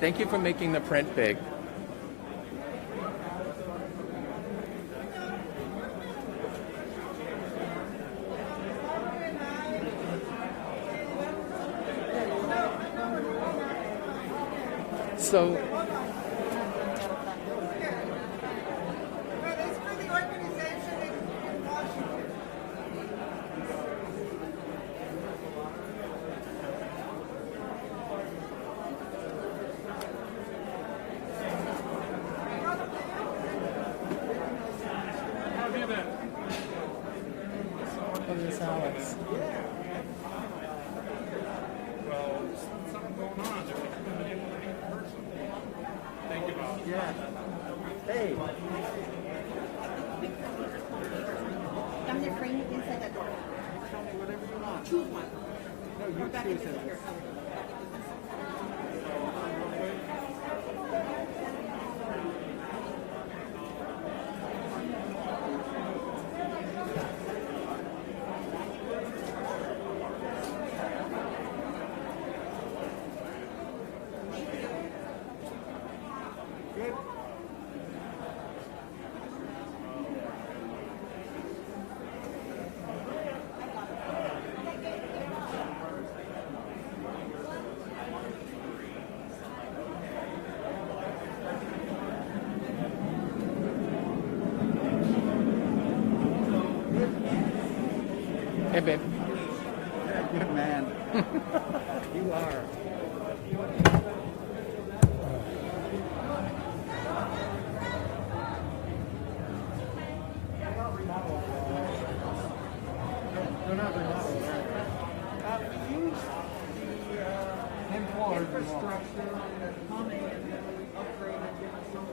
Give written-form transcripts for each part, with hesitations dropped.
Thank you for making the print big. So It's for the organization in Washington. Look at this, Alex. Well, something going on. They're coming in person. Think about it. Yeah. Hey. I'm there bringing it inside that door. Tell me whatever you want. Choose one. No, you Or back choose into it. here. Good. hey, babe. Good man. You are. They're not remodeled, right? We use the infrastructure and plumbing and upgrade and give us some.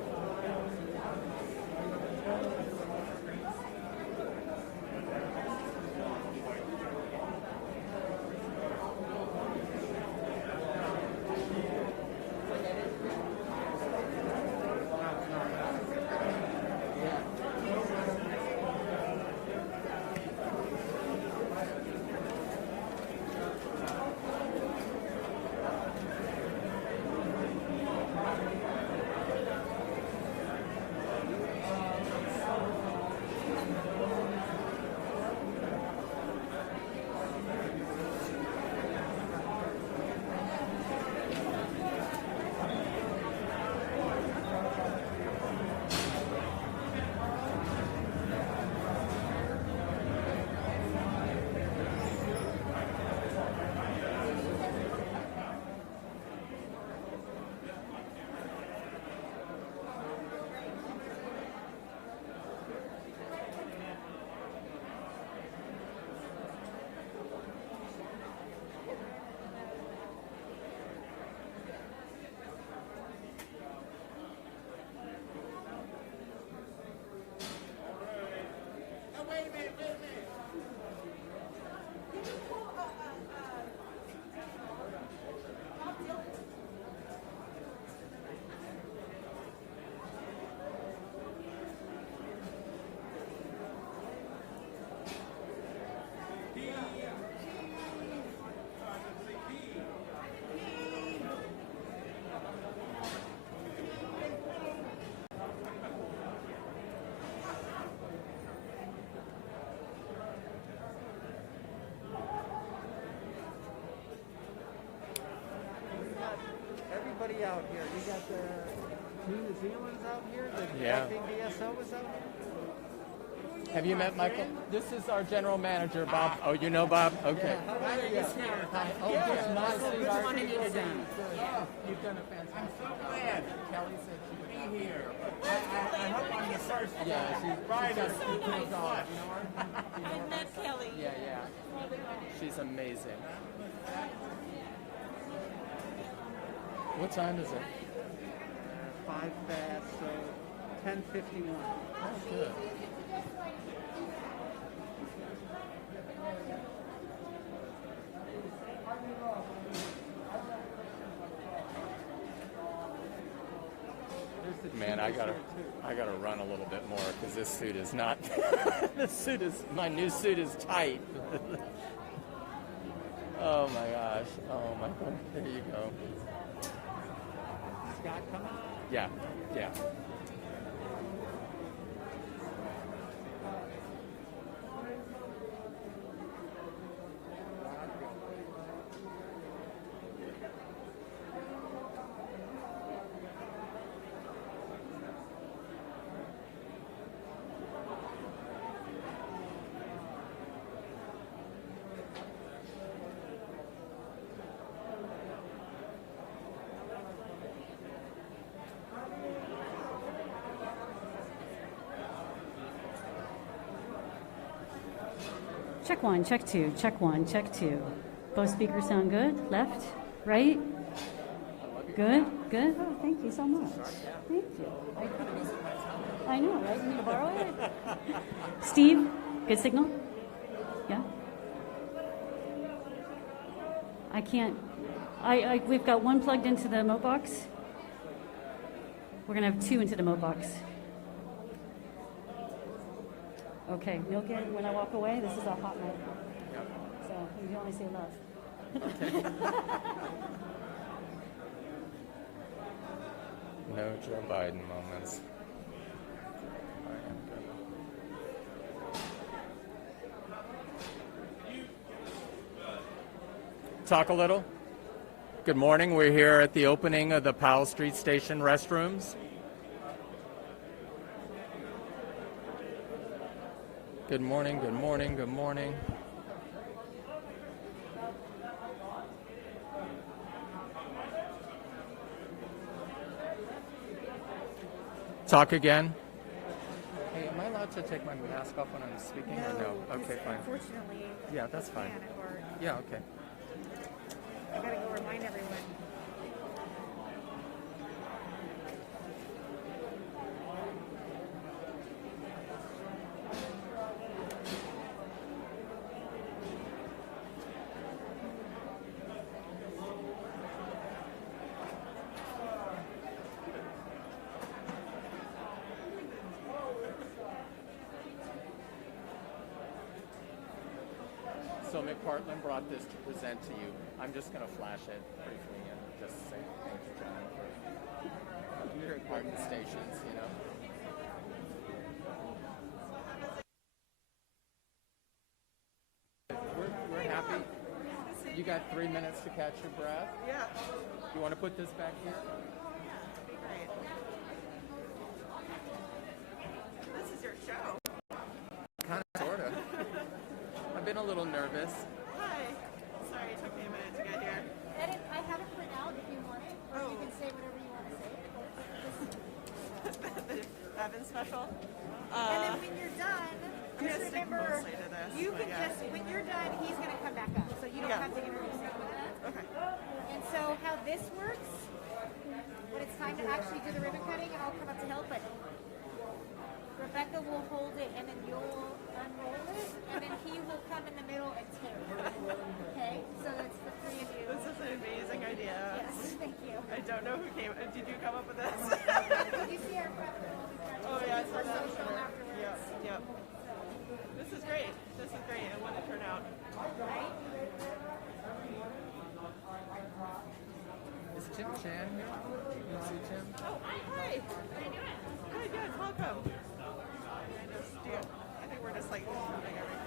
Everybody out here. You got the New Zealand's out here. The Yeah. acting DSO is out here. Have you met Michael? This is our general manager, Bob. Oh, you know Bob? Okay. Hi. Oh, it's nice to see our people. You've done a fantastic job. I'm so glad. Kelly said she would be here. I hope I'm the first. Yeah, she's got a cute little dog. You know her? I met Kelly. Yeah. She's amazing. What time is it? 5 past, so 10:51. Oh, good. Man, I gotta run a little bit more because this suit is not. My new suit is tight. Oh my gosh. Oh my God. There you go. Scott, come on. Yeah. Check one, check two, check one, check two. Both speakers sound good? Left? Right? Good? Good? Oh, thank you so much. Thank you. I know, right? You need to borrow it? Steve, good signal? Yeah? I can't. We've got one plugged into the moat box. We're going to have two into the moat box. Okay, milk it when I walk away. This is a hot mic. Yep. So you can only say love. No Joe Biden moments. I am good. Talk a little. Good morning. We're here at the opening of the Powell Street Station restrooms. Good morning. Talk again. Hey, am I allowed to take my mask off when I'm speaking or no? Okay, fine. Unfortunately, Yeah, that's fine. Yeah, okay. I gotta go remind everyone. So McPartland brought this to present to you. I'm just going to flash it briefly and just say thank you, John, for your important stations, you know. We're happy. You got 3 minutes to catch your breath. Yeah. You want to put this back here? Great. This is your show. Kind of, sort of. I've been a little nervous. Hi. Sorry it took me a minute to get here. I have it printed out if you want it, or you can say whatever you want to say. The Evan special. And then when you're done, I'm just gonna stick remember, mostly to this, you but can yeah. just, when you're done, he's going to come back up. So you don't Yeah. have to introduce him with that. Okay. And so how this works, when it's time to actually do the ribbon cutting, and I'll come up to help, but Rebecca will hold it, and then you'll unroll it, and then he will come in the middle and tear it. Okay? So that's the three of you. This is an amazing idea. Yes, thank you. I don't know who came. Did you come up with this? Did you see our prep? Oh yeah, I saw For that. social afterwards. Yep. This is great. This is great. I want to turn out. Right? Is Tim Chan here? You see Tim? Oh, hi. How you doing? Good. Welcome. I think we're just like moving everything.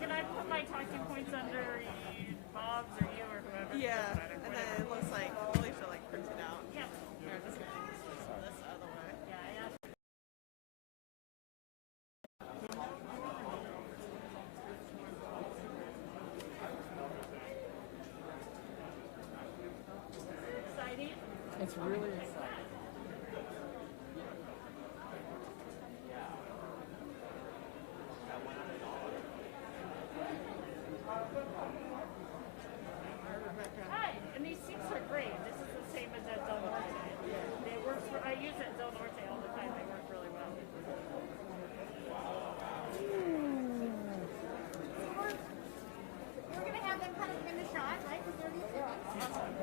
Can I put my talking points under Bob's or you or whoever? Yeah. Doesn't matter. And then it looks like It's really exciting. Hi, and these seats are great. This is the same as at Del Norte. They work for, I use it at Del Norte all the time. They work really well. We're gonna have them kind of in the shot, right? Because they're these ones.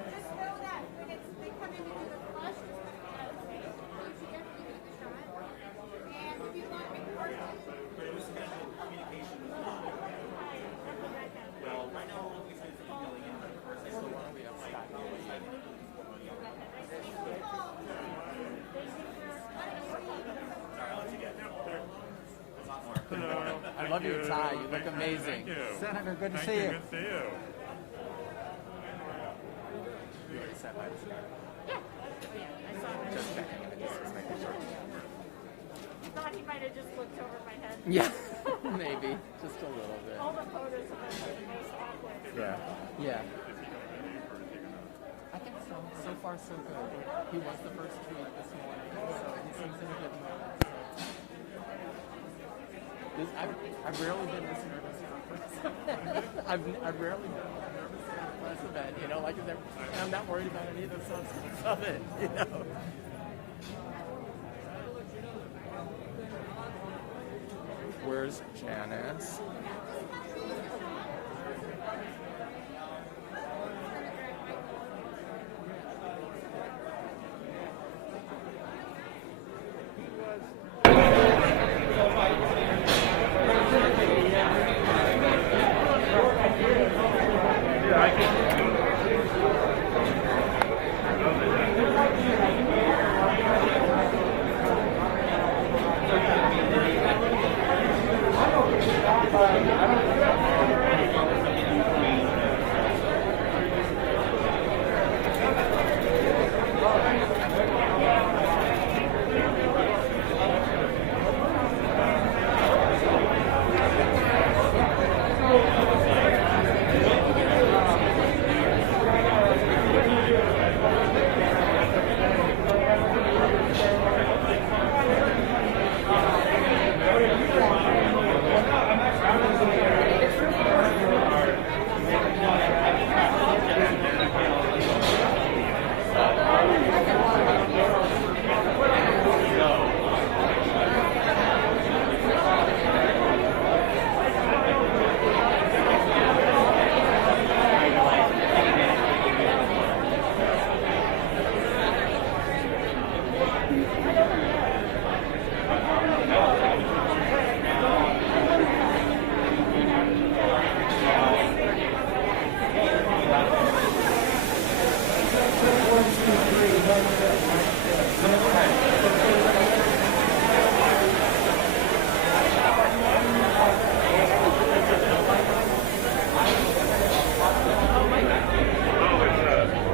Just know that when they come in to do the flush, just put it out, okay? You should definitely do the shot. And if you want to make part of it, I love your tie. You look amazing. Thank you. Senator, good to Thank see you. you. Good to see you. You already sat by the side. Yeah. Oh, yeah. I saw him. Just checking. I just was making sure. I thought he might have just looked over my head. Yeah, maybe. Just a little bit. All the photos of us are the most awkward. Yeah. Yeah. I think so. So far, so good. He was the first tweet this morning, so he seems in a good mood. I've rarely been this nervous at a press event. I've rarely been nervous at a press event, you know, like I'm not worried about any of the substance of it, you know. Where's Janice?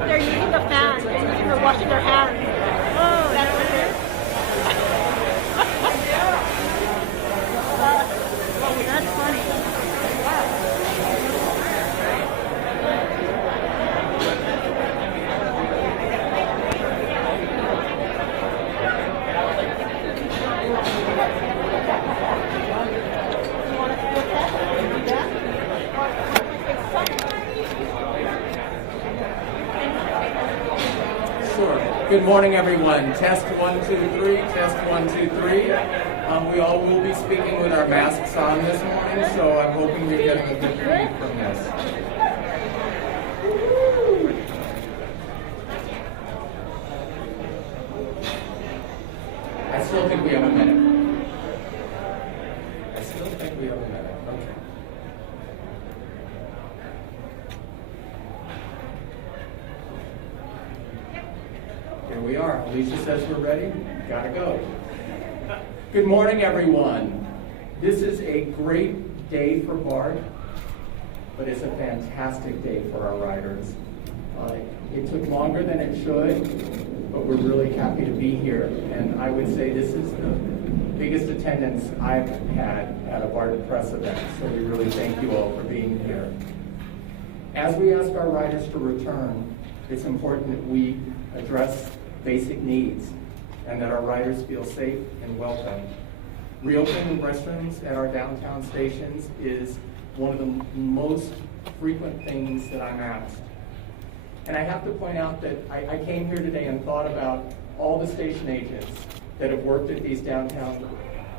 They're using the fan. They're washing their hands. Oh, that's what it is. That's funny. Sure. Good morning, everyone. Test 1, 2, 3. Test 1, 2, 3. We all will be speaking with our masks on this morning, so I'm hoping you're getting a good read from this. I still think we have a minute. I still think we have a minute. Okay. Here we are. Alicia says we're ready. Gotta go. Good morning, everyone. This is a great day for BART, but it's a fantastic day for our riders. It took longer than it should, but we're really happy to be here. And I would say this is the biggest attendance I've had at a BART press event, so we really thank you all for being here. As we ask our riders to return, it's important that we address basic needs and that our riders feel safe and welcome. Reopening restrooms at our downtown stations is one of the most frequent things that I'm asked. And I have to point out that I came here today and thought about all the station agents that have worked at these downtown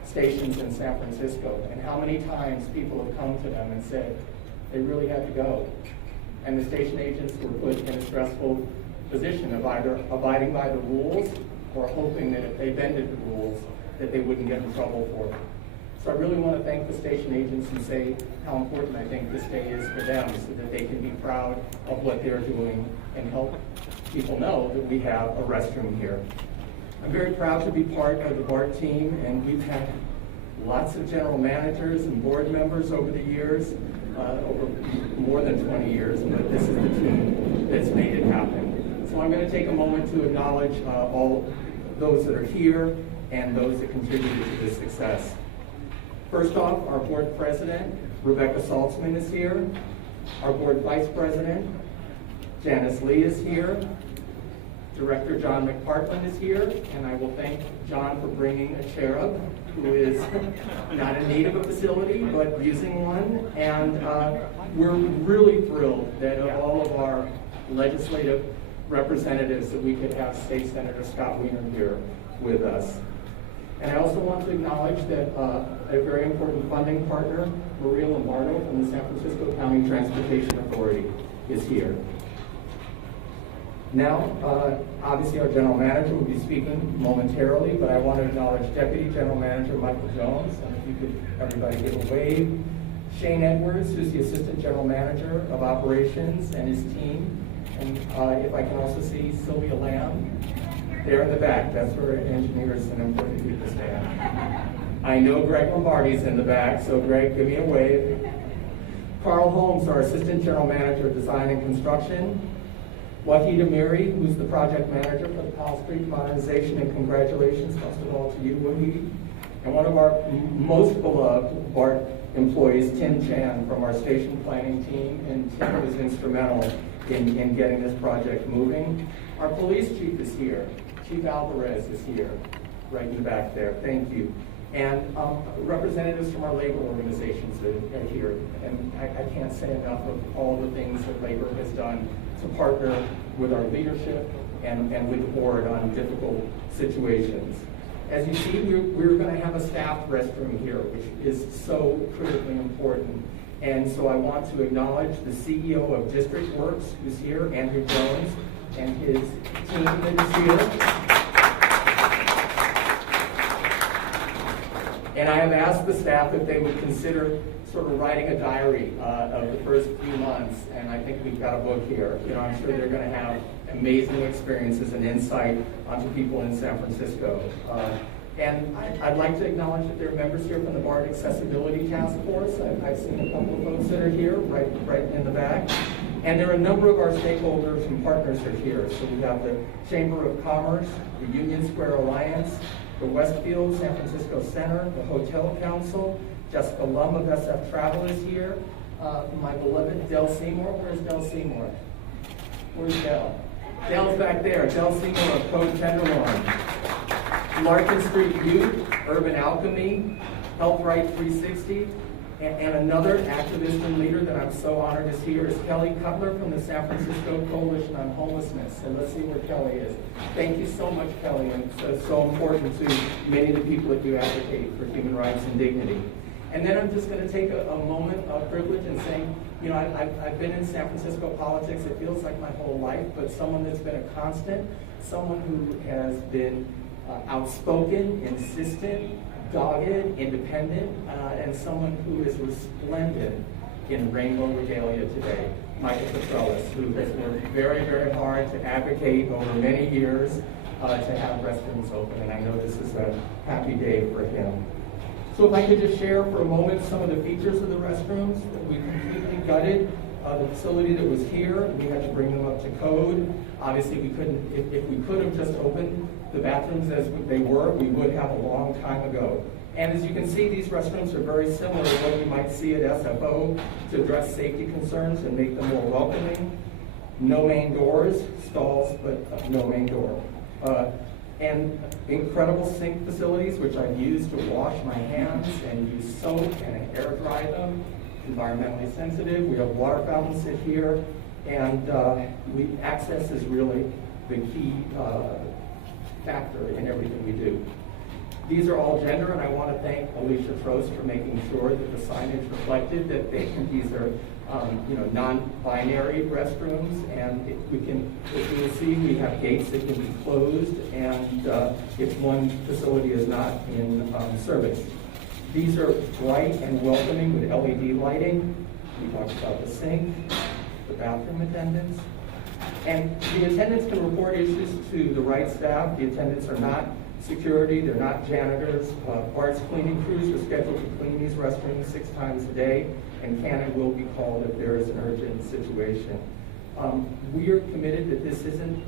stations in San Francisco and how many times people have come to them and said they really had to go. And the station agents were put in a stressful position of either abiding by the rules or hoping that if they bended the rules that they wouldn't get in trouble for it. So I really want to thank the station agents and say how important I think this day is for them so that they can be proud of what they're doing and help people know that we have a restroom here. I'm very proud to be part of the BART team, and we've had lots of general managers and board members over the years, over more than 20 years, but this is the team that's made it happen. So I'm going to take a moment to acknowledge all those that are here and those that contributed to this success. First off, our board president, Rebecca Saltzman, is here. Our board vice president, Janice Lee, is here. Director John McPartland is here, and I will thank John for bringing a cherub who is not in need of a facility, but using one. And we're really thrilled that of all of our legislative representatives that we could have State Senator Scott Wiener here with us. And I also want to acknowledge that a very important funding partner, Maria Lombardo from the San Francisco County Transportation Authority, is here. Now, obviously our general manager will be speaking momentarily, but I want to acknowledge Deputy General Manager Michael Jones, and if you could everybody give a wave. Shane Edwards, who's the Assistant General Manager of Operations, and his team. And if I can also see Sylvia Lamb there in the back. That's where engineers and important people stand. I know Greg Lombardi's in the back, so Greg, give me a wave. Carl Holmes, our Assistant General Manager of Design and Construction. Wahid Amiri, who's the project manager for the Powell Street modernization, and congratulations, first of all, to you, Wahid. And one of our most beloved BART employees, Tim Chan, from our station planning team, and Tim was instrumental in getting this project moving. Our police chief is here. Chief Alvarez is here, right in the back there. Thank you. And representatives from our labor organizations are here. And I can't say enough of all the things that labor has done to partner with our leadership and with the board on difficult situations. As you see, we're going to have a staffed restroom here, which is so critically important. And so I want to acknowledge the CEO of District Works, who's here, Andrew Jones, and his team that is here. And I have asked the staff if they would consider sort of writing a diary of the first few months, and I think we've got a book here. You know, I'm sure they're going to have amazing experiences and insight onto people in San Francisco. And I'd like to acknowledge that there are members here from the BART Accessibility Task Force. I've seen a couple of folks that are here, right in the back. And there are a number of our stakeholders and partners that are here. So we have the Chamber of Commerce, the Union Square Alliance, the Westfield San Francisco Center, the Hotel Council. Jessica Lum of SF Travel is here. My beloved Del Seymour. Where's Del Seymour? Where's Del? Del's back there. Del Seymour of Code Tenderloin. Larkin Street Youth, Urban Alchemy, Health Right 360, and another activist and leader that I'm so honored is here is Kelly Cutler from the San Francisco Coalition on Homelessness. And let's see where Kelly is. Thank you so much, Kelly, and it's so important to many of the people that do advocate for human rights and dignity. And then I'm just going to take a moment of privilege and saying, you know, I've been in San Francisco politics, it feels like my whole life, but someone that's been a constant, someone who has been outspoken, insistent, dogged, independent, and someone who is resplendent in rainbow regalia today, Michael Petrelis, who has worked very, very hard to advocate over many years to have restrooms open, and I know this is a happy day for him. So if I could just share for a moment some of the features of the restrooms. We completely gutted the facility that was here. We had to bring them up to code. Obviously, we couldn't, if we could have just opened the bathrooms as they were, we would have a long time ago. And as you can see, these restrooms are very similar to what you might see at SFO to address safety concerns and make them more welcoming. No main doors, stalls, but no main door. And incredible sink facilities, which I've used to wash my hands and use soap and air dry them. Environmentally sensitive. We have water fountains sit here, and access is really the key factor in everything we do. These are all gender, and I want to thank Alicia Trost for making sure that the signage reflected that these are non-binary restrooms, and if you will see, we have gates that can be closed, and if one facility is not in service. These are bright and welcoming with LED lighting. We talked about the sink, the bathroom attendants, and the attendants can report issues to the right staff. The attendants are not security, they're not janitors. BART's cleaning crews are scheduled to clean these restrooms 6 times a day, and can and will be called if there is an urgent situation. We are committed that this isn't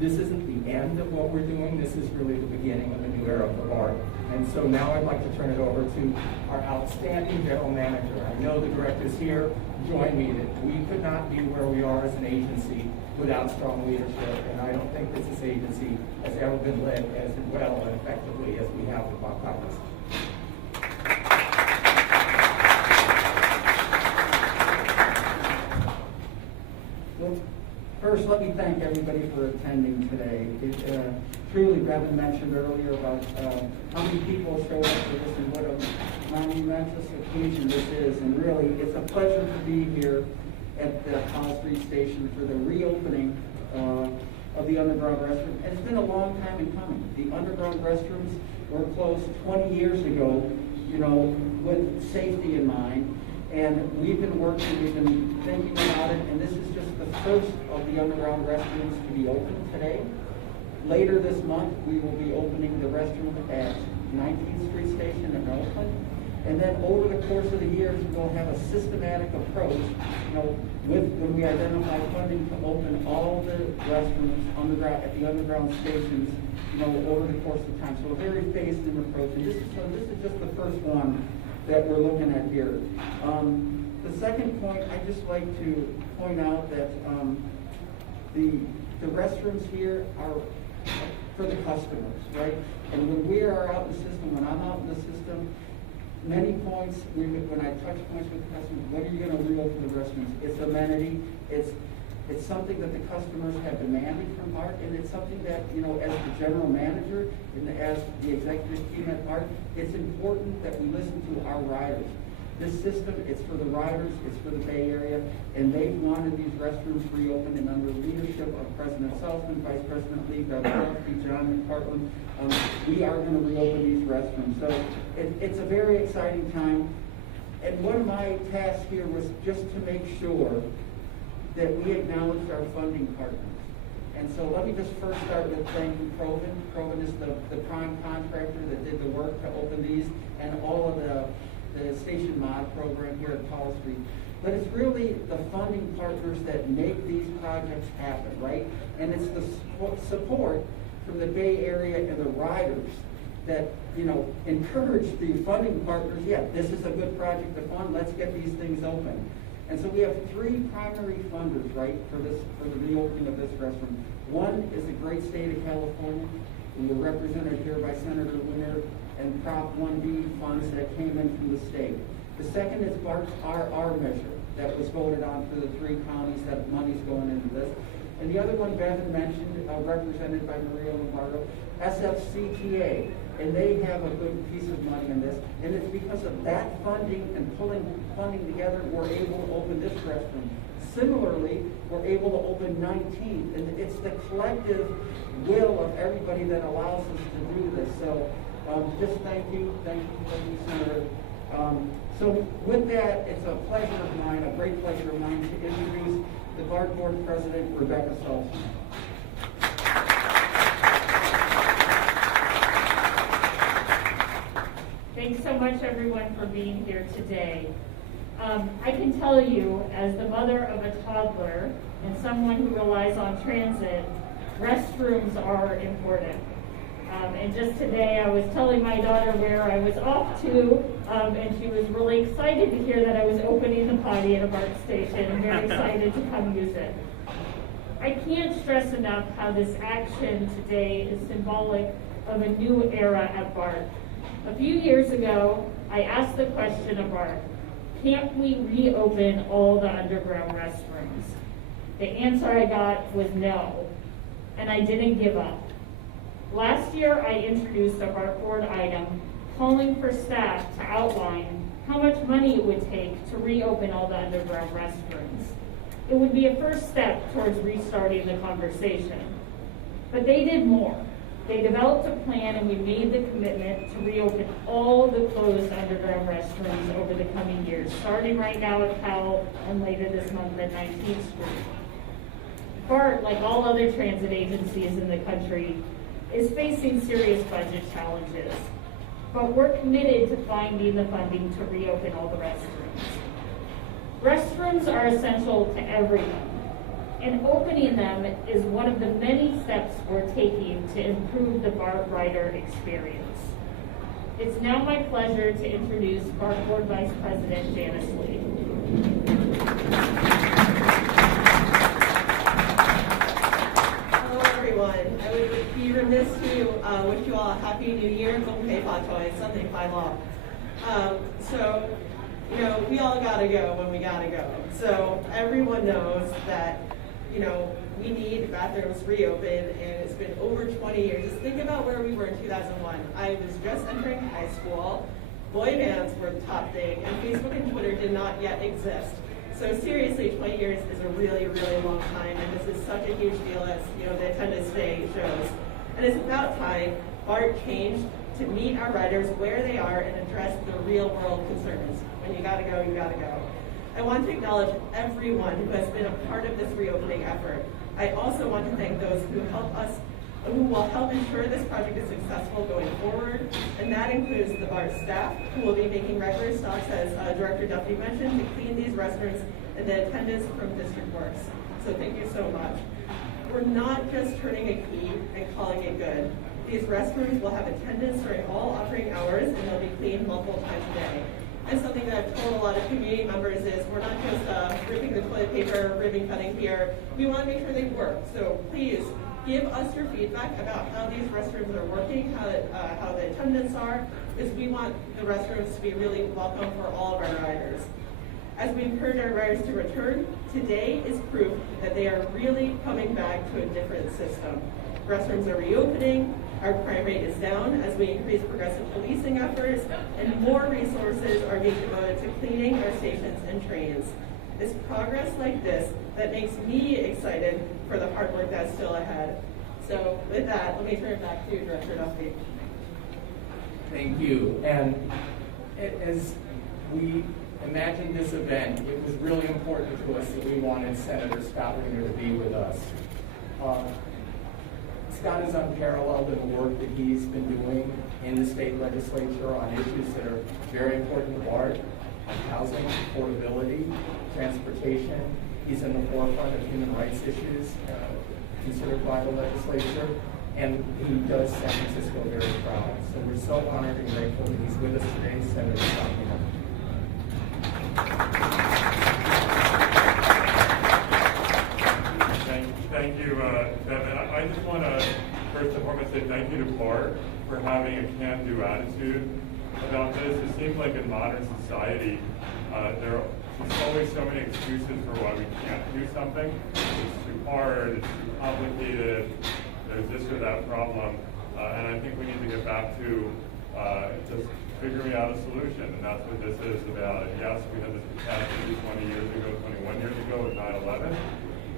the end of what we're doing. This is really the beginning of a new era for BART. And so now I'd like to turn it over to our outstanding general manager. I know the directors here join me that we could not be where we are as an agency without strong leadership, and I don't think that this agency has ever been led as well and effectively as we have with Bob Powell. Well, first, let me thank everybody for attending today. Truly, Bevan mentioned earlier about how many people show up for this and what a monumentous occasion this is. And really, it's a pleasure to be here at the Powell Street Station for the reopening of the underground restroom. And it's been a long time in coming. The underground restrooms were closed 20 years ago, with safety in mind. And we've been working, we've been thinking about it, and this is just the first of the underground restrooms to be opened today. Later this month, we will be opening the restroom at 19th Street Station in Oakland. And then over the course of the years, we'll have a systematic approach, when we identify funding to open all the restrooms at the underground stations, over the course of time. So a very phased-in approach. And this is just the first one that we're looking at here. The second point, I'd just like to point out that the restrooms here are for the customers, right? And when we are out in the system, when I'm out in the system, many points, when I touch points with the customers, when are you going to reopen the restrooms? It's amenity. It's something that the customers have demanded from BART, and it's something that, as the general manager and as the executive team at BART, it's important that we listen to our riders. This system, it's for the riders, it's for the Bay Area, and they've wanted these restrooms reopened, and under the leadership of President Salzman, Vice President Lee, John McPartland, we are going to reopen these restrooms. So it's a very exciting time. And one of my tasks here was just to make sure that we acknowledged our funding partners. And so let me just first start with thanking Proven. Proven is the prime contractor that did the work to open these, and all of the station mod program here at Powell Street. But it's really the funding partners that make these projects happen, right? And it's the support from the Bay Area and the riders that, encourage the funding partners, this is a good project to fund, let's get these things open. And so we have 3 primary funders, right, for the reopening of this restroom. One is the great state of California, and we're represented here by Senator Winter and Prop 1B funds that came in from the state. The second is BART's RR measure that was voted on for the 3 counties that money's going into this. And the other one Bevan mentioned, represented by Maria Lombardo, SFCTA, and they have a good piece of money in this. And it's because of that funding and pulling funding together, we're able to open this restroom. Similarly, we're able to open 19th, and it's the collective will of everybody that allows us to do this. So just thank you, Senator. So with that, it's a pleasure of mine, a great pleasure of mine, to introduce the BART Board President, Rebecca Salzman. Thanks so much, everyone, for being here today. I can tell you, as the mother of a toddler and someone who relies on transit, restrooms are important. And just today, I was telling my daughter where I was off to, and she was really excited to hear that I was opening the potty at a BART station, and very excited to come use it. I can't stress enough how this action today is symbolic of a new era at BART. A few years ago, I asked the question of BART, can't we reopen all the underground restrooms? The answer I got was no, and I didn't give up. Last year, I introduced a BART board item calling for staff to outline how much money it would take to reopen all the underground restrooms. It would be a first step towards restarting the conversation. But they did more. They developed a plan and we made the commitment to reopen all the closed underground restrooms over the coming years, starting right now at Powell and later this month at 19th Street. BART, like all other transit agencies in the country, is facing serious budget challenges. But we're committed to finding the funding to reopen all the restrooms. Restrooms are essential to everyone, and opening them is one of the many steps we're taking to improve the BART rider experience. It's now my pleasure to introduce BART Board Vice President Janice Lee. Hello everyone. I would be remiss to wish you all a Happy New Year. Don't pay toys, something by law. So, you know, we all gotta go when we gotta go. So everyone knows that, you know, we need bathrooms reopened, and it's been over 20 years. Just think about where we were in 2001. I was just entering high school. Boy bands were the top thing, and Facebook and Twitter did not yet exist. So seriously, 20 years is a really, really long time, and this is such a huge deal, as you know, the attendance today shows. And it's about time BART changed to meet our riders where they are and address the real world concerns. When you gotta go, you gotta go. I want to acknowledge everyone who has been a part of this reopening effort. I also want to thank those who will help ensure this project is successful going forward, and that includes the BART staff, who will be making regular stops, as Director Duffy mentioned, to clean these restrooms, and the attendants from District Works. So thank you so much. We're not just turning a key and calling it good. These restrooms will have attendants during all operating hours, and they'll be cleaned multiple times a day. And something that I've told a lot of community members is we're not just ripping the toilet paper, ribbon cutting here. We want to make sure they work. So please give us your feedback about how these restrooms are working, how the attendants are, because we want the restrooms to be really welcome for all of our riders. As we encourage our riders to return, today is proof that they are really coming back to a different system. Restrooms are reopening, our crime rate is down as we increase progressive policing efforts, and more resources are being devoted to cleaning our stations and trains. It's progress like this that makes me excited for the hard work that's still ahead. So with that, let me turn it back to you, Director Duffy. Thank you. And as we imagined this event, it was really important to us that we wanted Senator Scott Ringer to be with us. Scott is unparalleled in the work that he's been doing in the state legislature on issues that are very important to BART, housing, affordability, transportation. He's in the forefront of human rights issues considered by the legislature, and he does San Francisco very proud. So we're so honored and grateful that he's with us today, Senator Scott Ringer. Thank you, Devin. I just want to first and foremost say thank you to BART for having a can-do attitude about this. It seems like in modern society, there's always so many excuses for why we can't do something. It's too hard, it's too complicated, there's this or that problem, and I think we need to get back to just figuring out a solution, and that's what this is about. And yes, we had this catastrophe 20 years ago, 21 years ago with 9/11.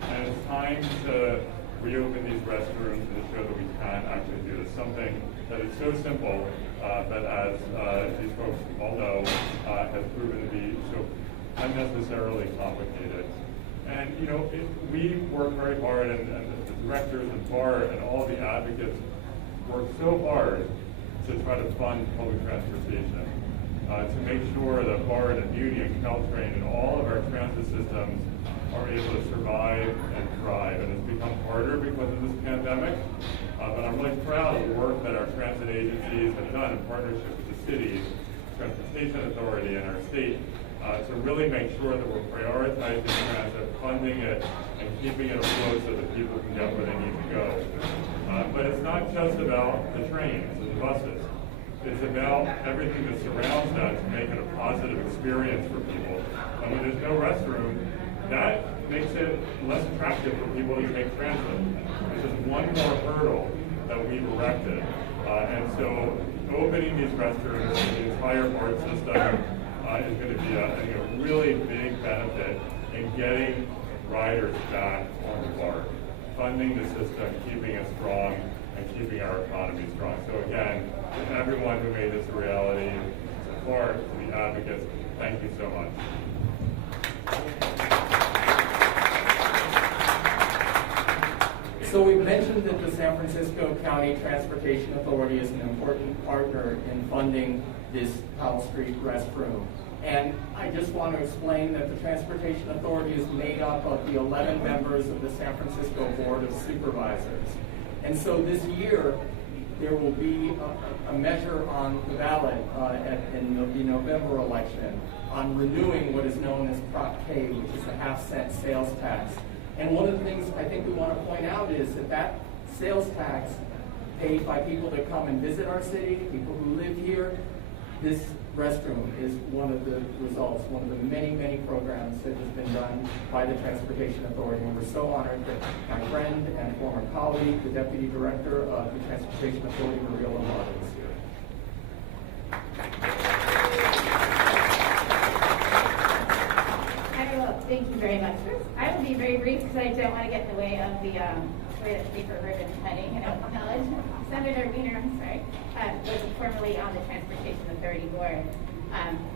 And it's time to reopen these restrooms and to show that we can actually do this. Something that is so simple, but as these folks all know, has proven to be so unnecessarily complicated. And you know, we work very hard, and the directors and BART and all the advocates work so hard to try to fund public transportation, to make sure that BART and Muni and Caltrain and all of our transit systems are able to survive and thrive. And it's become harder because of this pandemic, but I'm really proud of the work that our transit agencies have done in partnership with the cities, Transportation Authority, and our state to really make sure that we're prioritizing transit, funding it, and keeping it afloat so that people can get where they need to go. But it's not just about the trains and the buses. It's about everything that surrounds that to make it a positive experience for people. And when there's no restroom, that makes it less attractive for people to take transit. It's just one more hurdle that we've erected. And so opening these restrooms to the entire BART system is going to be a really big benefit in getting riders back on the BART, funding the system, keeping it strong, and keeping our economy strong. So again, to everyone who made this a reality, support to the advocates, thank you so much. So we've mentioned that the San Francisco County Transportation Authority is an important partner in funding this Powell Street restroom. And I just want to explain that the Transportation Authority is made up of the 11 members of the San Francisco Board of Supervisors. And so this year, there will be a measure on the ballot in the November election on renewing what is known as Prop K, which is the half-cent sales tax. And one of the things I think we want to point out is that sales tax paid by people that come and visit our city, people who live here, this restroom is one of the results, one of the many, many programs that has been done by the Transportation Authority. And we're so honored that my friend and former colleague, the Deputy Director of the Transportation Authority, Maria Lombardo, is here. Thank you very much. I will be very brief because I don't want to get in the way of the paper ribbon cutting, and I acknowledge Senator Wiener, was formerly on the Transportation Authority Board.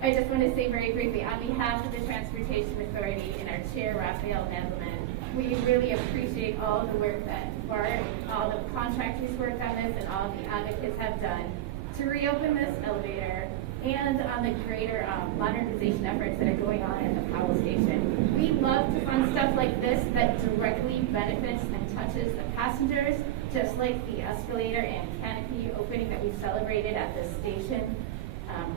I just want to say very briefly, on behalf of the Transportation Authority and our chair, Raphael Mandelman, we really appreciate all the work that BART, all the contractors worked on this, and all the advocates have done to reopen this elevator, and on the greater modernization efforts that are going on in the Powell Station. We love to fund stuff like this that directly benefits and touches the passengers, just like the escalator and canopy opening that we celebrated at the station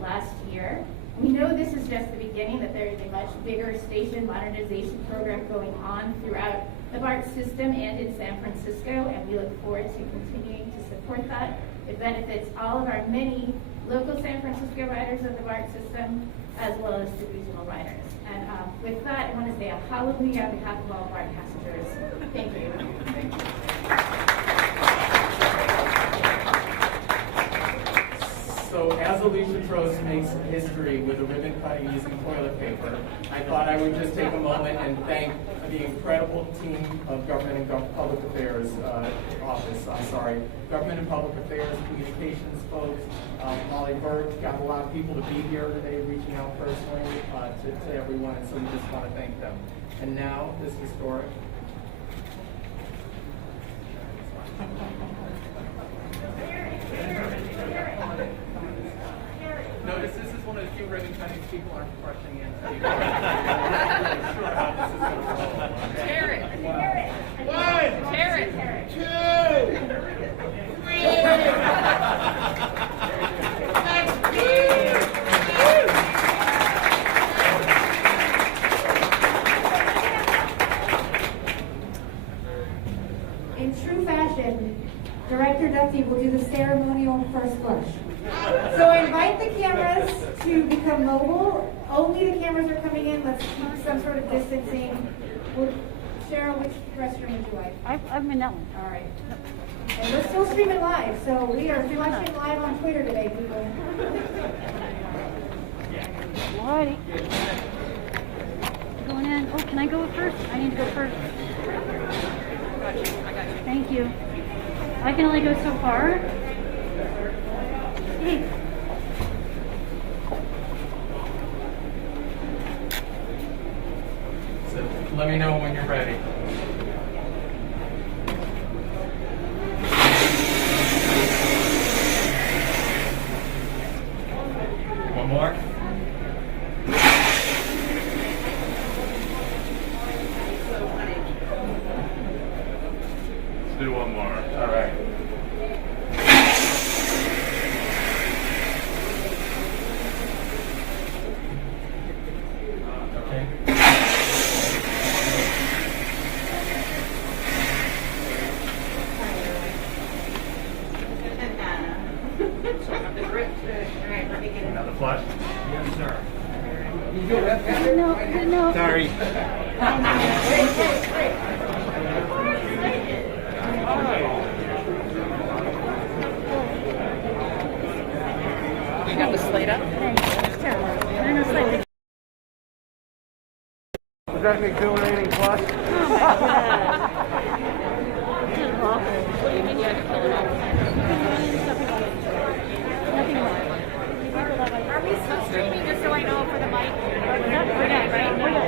last year. We know this is just the beginning, that there is a much bigger station modernization program going on throughout the BART system and in San Francisco, and we look forward to continuing to support that. It benefits all of our many local San Francisco riders of the BART system, as well as the regional riders. And with that, I want to say a hallelujah on behalf of all BART passengers. Thank you. So as Alicia Trost makes history with a ribbon cutting using toilet paper, I thought I would just take a moment and thank the incredible team of Government and Public Affairs Government and Public Affairs, communications folks. Molly Burke got a lot of people to be here today, reaching out personally to everyone, and so we just want to thank them. And now, this historic. Notice this is one of the few ribbon cuttings people aren't rushing in. So you're not really sure how this is going to roll. Tear it. One. Tear it. 2, 3. In true fashion, Director Duffy will do the ceremonial first flush. So I invite the cameras to become mobile. Only the cameras are coming in. Let's keep some sort of distancing. Cheryl, which restroom would you like? I'm in that one. All right. And we're still streaming live, so we are watching live on Twitter today, people. Alrighty. Going in. Oh, can I go first? I need to go first. Thank you. I can only go so far. Hey. So let me know when you're ready. One more. Let's do one more. All right. you. Sorry. You got the slate up? It's terrible. I know slate. Was that exhilarating plus? Oh my god. This is awful. What do you mean you had to fill it out? Nothing more. Are we still streaming just so I know for the mic? We're done, right? We're done.